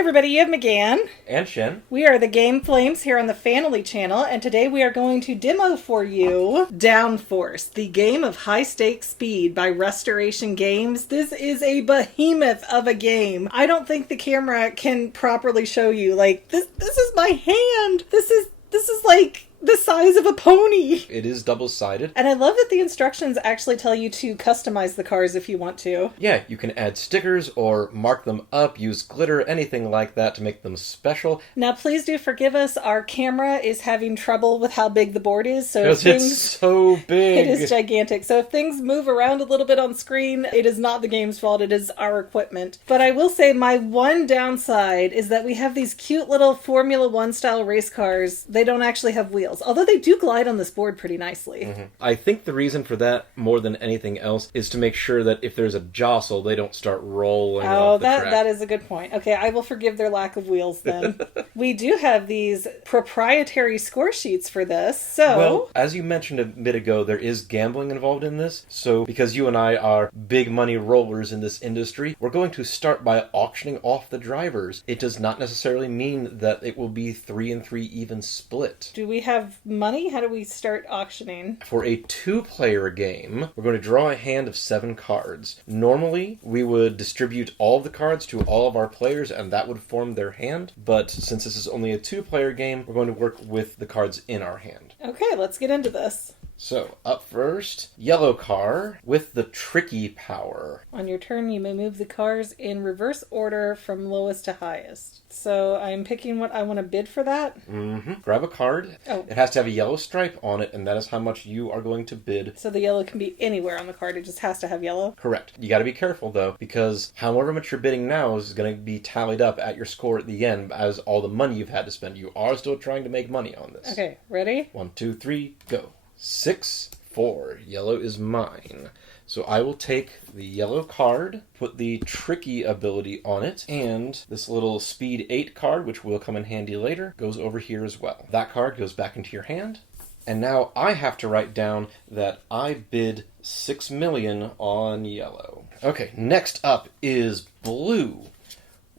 everybody, you have McGann. And Shen. We are the Game Flames here on the Fanily channel, and today we are going to demo for you DownForce, the game of high-stakes speed by Restoration Games. This is a behemoth of a game. I don't think the camera can properly show you, like, this is my hand! This is like the size of a pony. It is double-sided. And I love that the instructions actually tell you to customize the cars if you want to. Yeah, you can add stickers or mark them up, use glitter, anything like that to make them special. Now, please do forgive us. Our camera is having trouble with how big the board is. So because it's so big. It is gigantic. So if things move around a little bit on screen, it is not the game's fault. It is our equipment. But I will say my one downside is that we have these cute little Formula One style race cars. They don't actually have wheels. Although they do glide on this board pretty nicely. Mm-hmm. I think the reason for that, more than anything else, is to make sure that if there's a jostle, they don't start rolling off the track. That is a good point. Okay, I will forgive their lack of wheels then. We do have these proprietary score sheets for this, so... Well, as you mentioned a bit ago, there is gambling involved in this, so because you and I are big money rollers in this industry, we're going to start by auctioning off the drivers. It does not necessarily mean that it will be 3-3 even split. Do we have money? How do we start auctioning? For a 2-player game, we're going to draw a hand of 7 cards. Normally, we would distribute all of the cards to all of our players, and that would form their hand. But since this is only a 2-player game, we're going to work with the cards in our hand. Okay, let's get into this. So, up first, yellow car with the tricky power. On your turn, you may move the cars in reverse order from lowest to highest. So I'm picking what I want to bid for that? Mm-hmm. Grab a card. Oh. It has to have a yellow stripe on it, and that is how much you are going to bid. So the yellow can be anywhere on the card, it just has to have yellow? Correct. You gotta be careful, though, because however much you're bidding now is going to be tallied up at your score at the end as all the money you've had to spend. You are still trying to make money on this. Okay, ready? 1, 2, 3, go. 6, 4. Yellow is mine. So I will take the yellow card, put the tricky ability on it, and this little speed 8 card, which will come in handy later, goes over here as well. That card goes back into your hand. And now I have to write down that I bid 6 million on yellow. Okay, next up is blue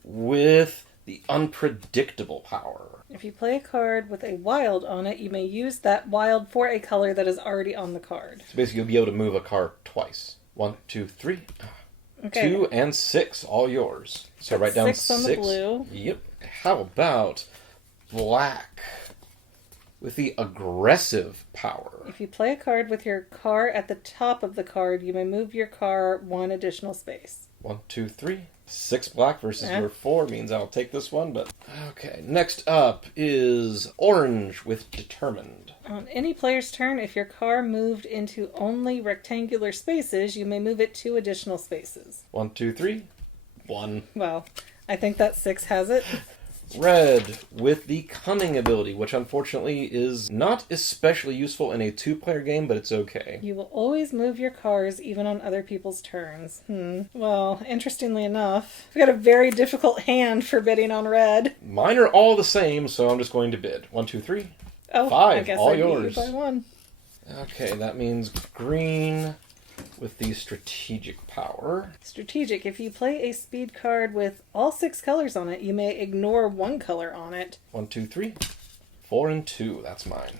with the unpredictable power. If you play a card with a wild on it, you may use that wild for a color that is already on the card. So basically you'll be able to move a card twice. 1, 2, 3. Okay. 2 and 6, all yours. So write down 6 on the blue. Yep. How about black with the aggressive power? If you play a card with your car at the top of the card, you may move your car 1 additional space. 1, 2, 3. 6 black versus your 4 means I'll take this one, but... Okay, next up is orange with determined. On any player's turn, if your car moved into only rectangular spaces, you may move it 2 additional spaces. 1, 2, 3. 1. Well, I think that 6 has it. Red with the cunning ability, which unfortunately is not especially useful in a 2-player game, but it's okay. You will always move your cars even on other people's turns. Well, interestingly enough, I've got a very difficult hand for bidding on red. Mine are all the same, so I'm just going to bid. 1, 2, 3. Oh, 5. I guess all I beat yours. you by 1. Okay, that means green with the strategic power. Strategic. If you play a speed card with all 6 colors on it, you may ignore 1 color on it. 1, 2, 3. 4 and 2. That's mine.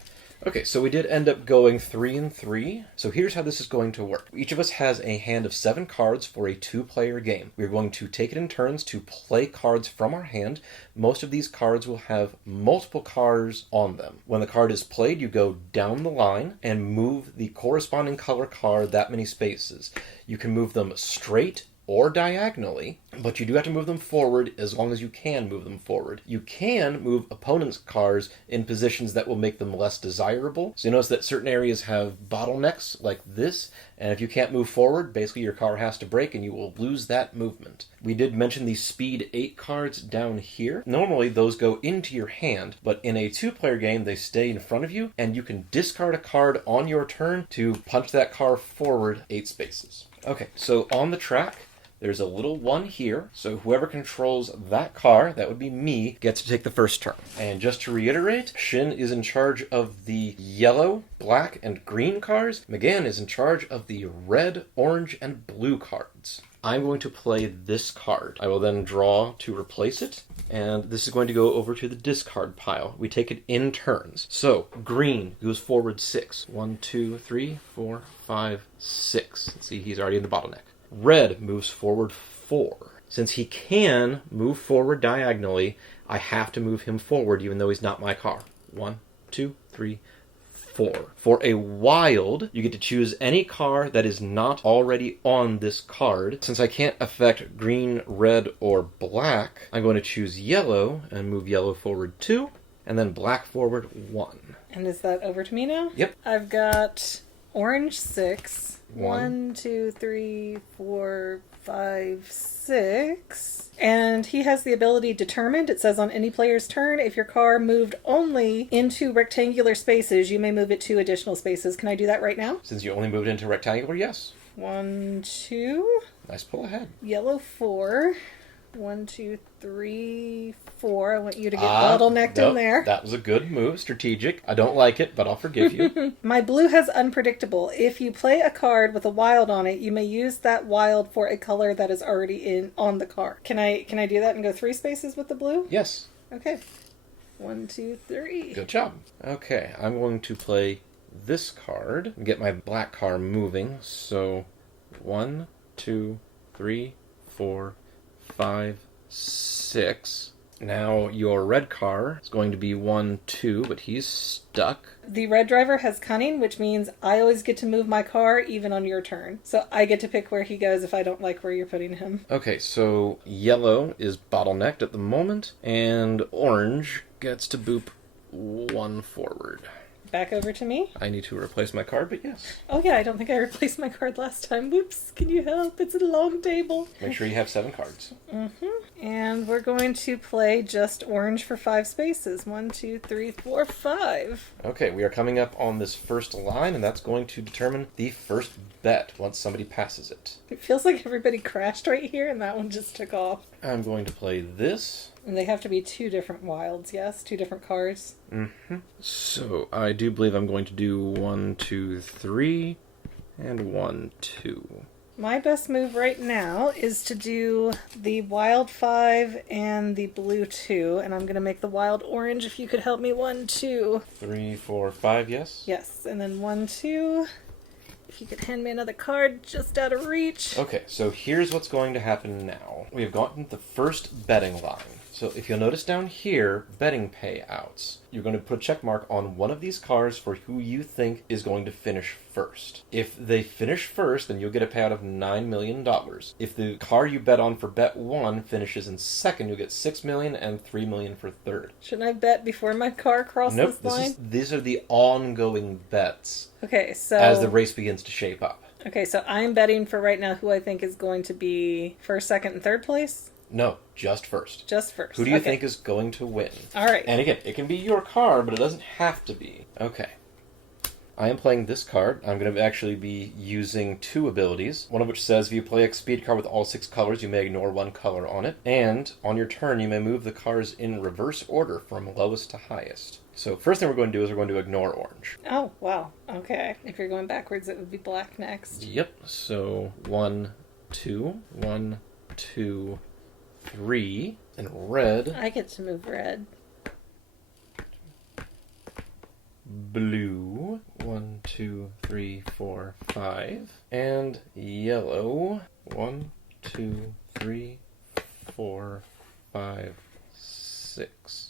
Okay, so we did end up going 3 and 3. So here's how this is going to work. Each of us has a hand of 7 cards for a 2-player game. We're going to take it in turns to play cards from our hand. Most of these cards will have multiple cards on them. When the card is played, you go down the line and move the corresponding color card that many spaces. You can move them straight or diagonally, but you do have to move them forward as long as you can move them forward. You can move opponents' cars in positions that will make them less desirable. So you notice that certain areas have bottlenecks like this, and if you can't move forward, basically your car has to brake and you will lose that movement. We did mention the Speed 8 cards down here. Normally those go into your hand, but in a 2-player game they stay in front of you, and you can discard a card on your turn to punch that car forward 8 spaces. Okay, so on the track, there's a little 1 here, so whoever controls that car, that would be me, gets to take the first turn. And just to reiterate, Shin is in charge of the yellow, black, and green cars. McGann is in charge of the red, orange, and blue cards. I'm going to play this card. I will then draw to replace it, And this is going to go over to the discard pile. We take it in turns. So, green goes forward 6. 1, 2, 3, 4, 5, 6. See, he's already in the bottleneck. Red moves forward 4. Since he can move forward diagonally, I have to move him forward even though he's not my car. 1, 2, 3, 4. For a wild, you get to choose any car that is not already on this card. Since I can't affect green, red, or black, I'm going to choose yellow and move yellow forward 2, and then black forward 1. And is that over to me now? Yep. I've got orange 6. 1, 1, 2, 3, 4, 5, 6. And he has the ability determined. It says on any player's turn, if your car moved only into rectangular spaces, you may move it 2 additional spaces. Can I do that right now? Since you only moved into rectangular, yes. 1, 2. Nice pull ahead. Yellow 4. 1, 2, 3, 4. I want you to get bottlenecked in there. That was a good move, strategic. I don't like it, but I'll forgive you. My blue has unpredictable. If you play a card with a wild on it, you may use that wild for a color that is already on the card. Can I do that and go 3 spaces with the blue? Yes. Okay. 1, 2, 3. Good job. Okay, I'm going to play this card and get my black car moving. So 1, 2, 3, 4, 5, 6. Now your red car is going to be 1, 2, but he's stuck. The red driver has cunning, which means I always get to move my car even on your turn. So I get to pick where he goes if I don't like where you're putting him. Okay, so yellow is bottlenecked at the moment, and orange gets to boop 1 forward. Back over to me. I need to replace my card, but yes. Oh yeah, I don't think I replaced my card last time. Whoops, can you help? It's a long table. Make sure you have 7 cards. And we're going to play just orange for 5 spaces. 1, 2, 3, 4, 5. Okay, we are coming up on this first line, and that's going to determine the first bet once somebody passes it. It feels like everybody crashed right here and that one just took off. I'm going to play this. And they have to be 2 different wilds, yes? 2 different cars. So I do believe I'm going to do 1, 2, 3, and 1, 2. My best move right now is to do the wild 5 and the blue 2, and I'm going to make the wild orange if you could help me. 1, 2. 3, 4, 5, yes? Yes, and then 1, 2. If you could hand me another card just out of reach. Okay, so here's what's going to happen now. We have gotten the first betting line. So if you'll notice down here, betting payouts. You're going to put a check mark on one of these cars for who you think is going to finish first. If they finish first, then you'll get a payout of $9 million. If the car you bet on for bet 1 finishes in second, you'll get $6 million and $3 million for third. Shouldn't I bet before my car crosses this line? These are the ongoing bets. Okay, so as the race begins to shape up. Okay, so I'm betting for right now who I think is going to be first, second, and third place? No, just first. Just first. Who do you think is going to win? All right. And again, it can be your car, but it doesn't have to be. Okay. I am playing this card. I'm going to actually be using 2 abilities, one of which says if you play a speed card with all 6 colors, you may ignore 1 color on it. And on your turn, you may move the cars in reverse order from lowest to highest. So first thing we're going to do is we're going to ignore orange. Oh, wow. Okay. If you're going backwards, it would be black next. Yep. So 1, 2, 1, 2, 3, and red. I get to move red. Blue. 1, 2, 3, 4, 5. And yellow. 1, 2, 3, 4, 5, 6.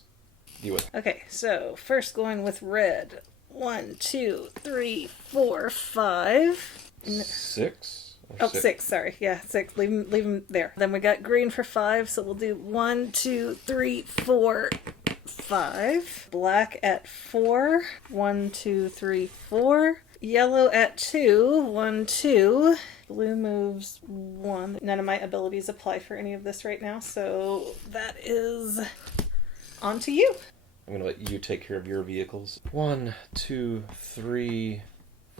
Deal with it. Okay, so first going with red. 1, 2, 3, 4, 5. 6. Oh, 6, sorry. Yeah, 6. Leave them there. Then we got green for 5, so we'll do 1, 2, 3, 4, 5. Black at 4. 1, 2, 3, 4. Yellow at 2. 1, 2. Blue moves 1. None of my abilities apply for any of this right now, so that is on to you. I'm going to let you take care of your vehicles. 1, 2, 3,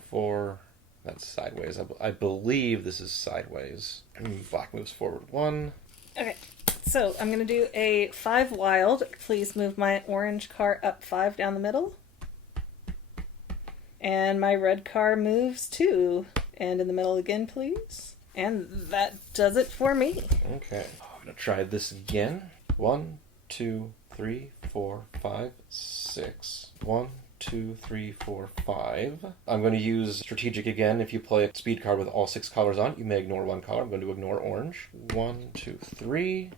4... That's sideways. I believe this is sideways. Black moves forward 1. Okay, so I'm going to do a 5 wild. Please move my orange car up 5 down the middle. And my red car moves 2. And in the middle again, please. And that does it for me. Okay. I'm going to try this again. 1, 2, 3, 4, 5, 6. 1, 2, 3, 4, 5. I'm going to use strategic again. If you play a speed card with all 6 colors on it, you may ignore 1 color. I'm going to ignore orange. 1, 2, 3.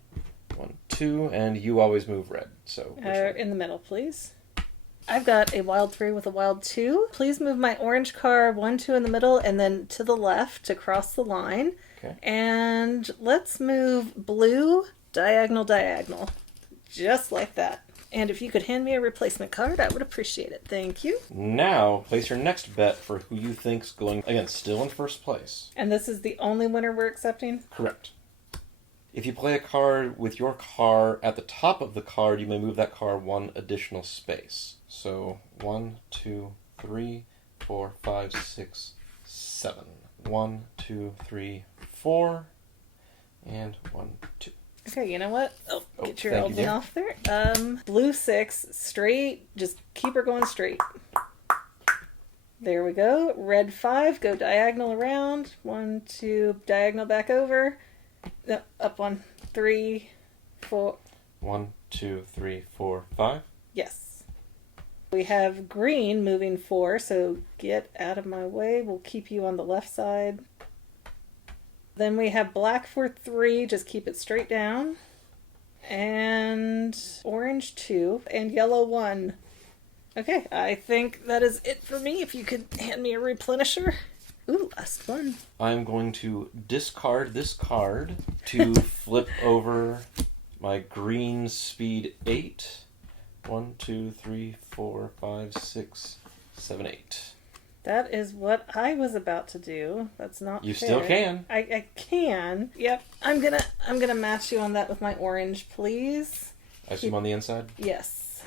1, 2, and you always move red. So in the middle, please. I've got a wild 3 with a wild 2. Please move my orange card 1, 2 in the middle, and then to the left to cross the line. Okay. And let's move blue diagonal, diagonal. Just like that. And if you could hand me a replacement card, I would appreciate it. Thank you. Now, place your next bet for who you think's going, again, still in first place. And this is the only winner we're accepting? Correct. If you play a card with your car at the top of the card, you may move that card 1 additional space. So 1, 2, 3, 4, 5, 6, 7. 1, 2, 3, 4, and 1, 2. Okay, you know what? Get your thank old you, one off there. Blue 6, straight. Just keep her going straight. There we go. Red 5, go diagonal around. 1, 2, diagonal back over. No, up 1, 3, 4. 1, 2, 3, 4, 5. Yes. We have green moving 4, so get out of my way. We'll keep you on the left side. Then we have black for 3, just keep it straight down. And orange 2, and yellow 1. Okay, I think that is it for me. If you could hand me a replenisher. Ooh, last one. I'm going to discard this card to flip over my green speed 8. 1, 2, 3, 4, 5, 6, 7, 8. That is what I was about to do. That's not You fair. still can. I can. Yep. I'm gonna match you on that with my orange, please. I assume on the inside? Yes.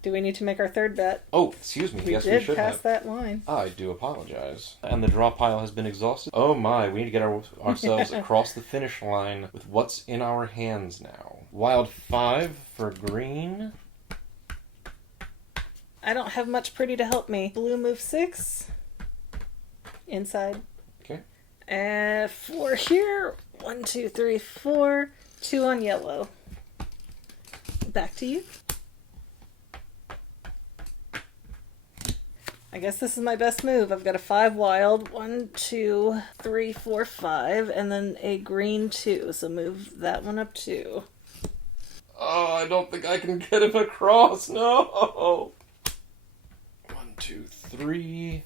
Do we need to make our third bet? Oh, excuse me. We Yes, did we should pass have. that line. I do apologize. And the draw pile has been exhausted. Oh my, we need to get ourselves across the finish line with what's in our hands now. Wild 5 for green. I don't have much pretty to help me. Blue move 6. Inside. Okay. And 4 here. 1, 2, 3, 4. 2 on yellow. Back to you. I guess this is my best move. I've got a 5 wild. 1, 2, 3, 4, 5. And then a green 2. So move that one up 2. Oh, I don't think I can get him across. No. 1, 2, 3.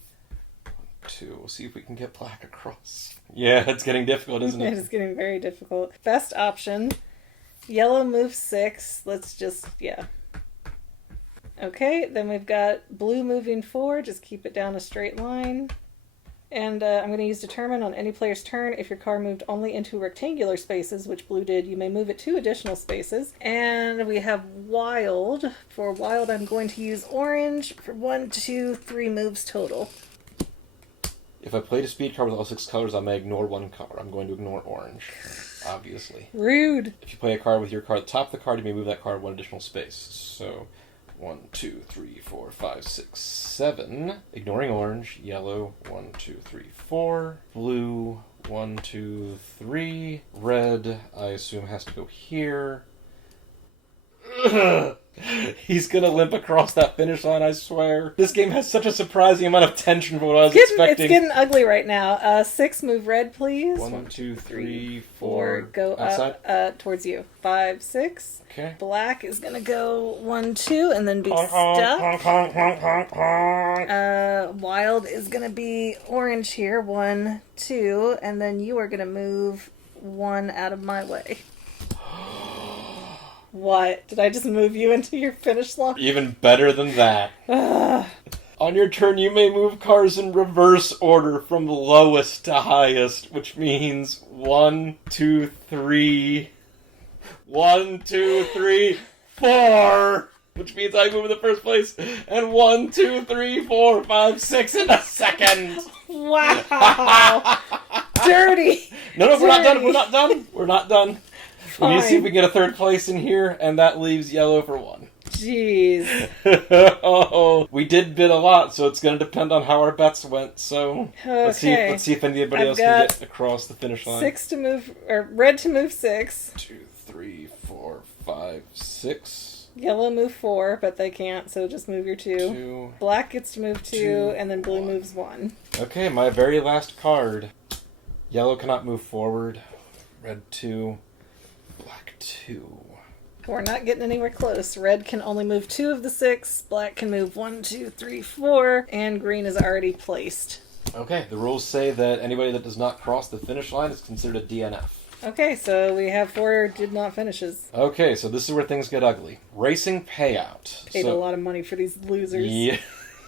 1, 2. We'll see if we can get black across. Yeah, it's getting difficult, isn't it? It is getting very difficult. Best option. Yellow move 6. Let's just, yeah. Okay, then we've got blue moving 4. Just keep it down a straight line. And I'm going to use determine on any player's turn. If your car moved only into rectangular spaces, which blue did, you may move it 2 additional spaces. And we have wild. For wild, I'm going to use orange for 1, 2, 3 moves total. If I played a speed card with all 6 colors, I may ignore 1 color. I'm going to ignore orange, obviously. Rude. If you play a card with your card at the top of the card, you may move that card 1 additional space. So 1, 2, 3, 4, 5, 6, 7. Ignoring orange. Yellow. 1, 2, 3, 4. Blue. 1, 2, 3. Red, I assume, has to go here. Ugh. He's gonna limp across that finish line, I swear. This game has such a surprising amount of tension for what I was expecting. It's getting ugly right now. 6 move red, please. 1, 2, 3, 4. Go outside? up towards you. 5, 6. Okay. Black is gonna go 1, 2, and then be Honk, stuck. honk, honk, honk, honk, honk. Wild is gonna be orange here. 1, 2, and then you are gonna move 1 out of my way. What? Did I just move you into your finish line? Even better than that. On your turn, you may move cars in reverse order from lowest to highest, which means 1, 2, 3. 1, 2, 3, 4. Which means I move in the first place. And 1, 2, 3, 4, 5, 6 in a second. Wow. Dirty. No, we're not done. Dirty. We're not done. We're not done. We need to see if we can get a third place in here, and that leaves yellow for 1. Jeez. Oh, we did bid a lot, so it's going to depend on how our bets went. So let's see if anybody else can get across the finish line. 6 to move, or red to move 6. 2, 4, 5, 6. Yellow move 4, but they can't, so just move your 2. 2. Black gets to move 2, and then blue 1. moves 1. Okay, my very last card. Yellow cannot move forward. Red 2. Black 2. We're not getting anywhere close. Red can only move 2 of the 6. Black can move 1, 2, 3, 4. And green is already placed. Okay, the rules say that anybody that does not cross the finish line is considered a DNF. Okay, so we have 4 did not finishes. Okay, so this is where things get ugly. Racing payout. Paid a lot of money for these losers. Yeah.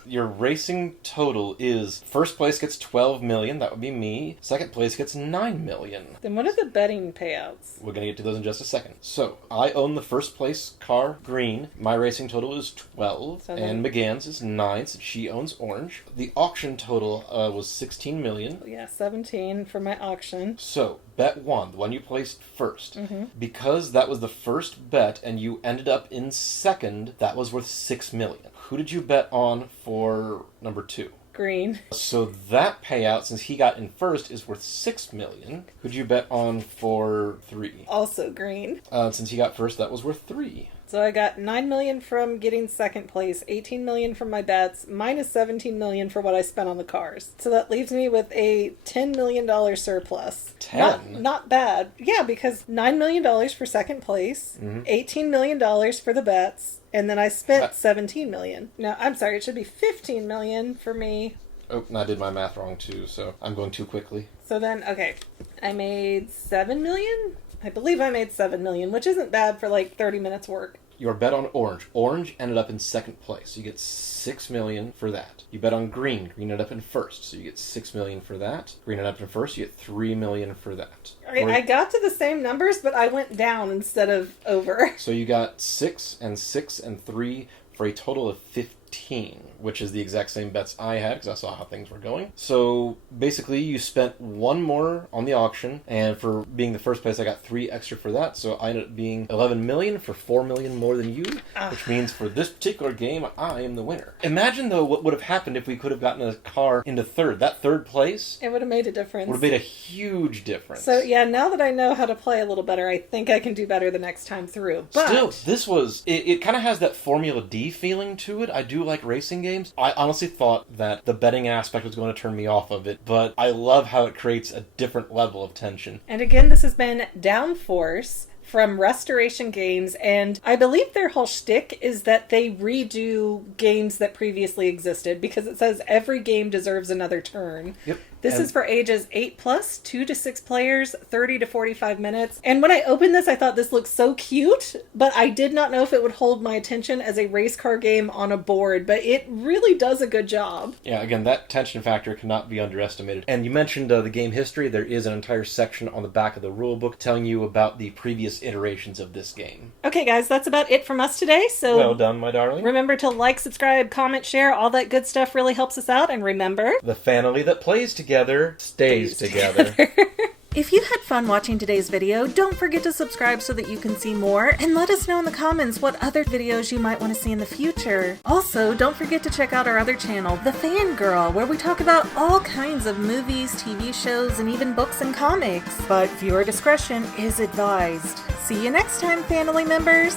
Your racing total is first place gets 12 million, that would be me. Second place gets 9 million. Then what are the betting payouts? We're going to get to those in just a second. So, I own the first place car, green. My racing total is 12, So and McGann's is 9, since she owns orange. The auction total was 16 million. Yeah, 17 for my auction. So, bet 1, the one you placed first. Because that was the first bet and you ended up in second, that was worth 6 million. Who did you bet on for number 2? Green. So that payout, since he got in first, is worth 6 million. Who'd you bet on for 3? Also green. Since he got first, that was worth 3. So I got 9 million from getting second place, 18 million from my bets, minus 17 million for what I spent on the cars. So that leaves me with a $10 million surplus. 10? Not bad. Yeah, because $9 million for second place, $18 million for the bets, and then I spent 17 million. No, I'm sorry, it should be 15 million for me. Oh, and I did my math wrong too, so I'm going too quickly. So then, okay, I made 7 million? I believe I made 7 million, which isn't bad for like 30 minutes work. Your bet on orange. Orange ended up in second place. You get 6 million for that. You bet on green. Green ended up in first. So you get 6 million for that. Green ended up in first. You get 3 million for that. All right, I got to the same numbers, but I went down instead of over. So you got 6 and 6 and 3 for a total of 15, which is the exact same bets I had because I saw how things were going. So basically you spent 1 more on the auction, and for being the first place I got 3 extra for that, so I ended up being 11 million for 4 million more than you, which means for this particular game I am the winner. Imagine though what would have happened if we could have gotten a car into third. That third place It would have made a difference. would have made a huge difference. So yeah, now that I know how to play a little better, I think I can do better the next time through. But still, this was, it kind of has that Formula D feeling to it. I do like racing games. I honestly thought that the betting aspect was going to turn me off of it, but I love how it creates a different level of tension. And again, this has been DownForce from Restoration Games, and I believe their whole shtick is that they redo games that previously existed, because it says every game deserves another turn. Yep. This is for ages 8+, 2 to 6 players, 30 to 45 minutes. And when I opened this, I thought this looked so cute, but I did not know if it would hold my attention as a race car game on a board, but it really does a good job. Yeah, again, that tension factor cannot be underestimated. And you mentioned the game history. There is an entire section on the back of the rulebook telling you about the previous iterations of this game. Okay, guys, that's about it from us today. So Well done, my darling. remember to like, subscribe, comment, share. All that good stuff really helps us out. And remember, The Fanily that plays together stays together. if you had fun watching today's video, don't forget to subscribe so that you can see more, and let us know in the comments what other videos you might want to see in the future. Also, don't forget to check out our other channel, The Fangirl, where we talk about all kinds of movies, TV shows, and even books and comics. But viewer discretion is advised. See you next time, family members!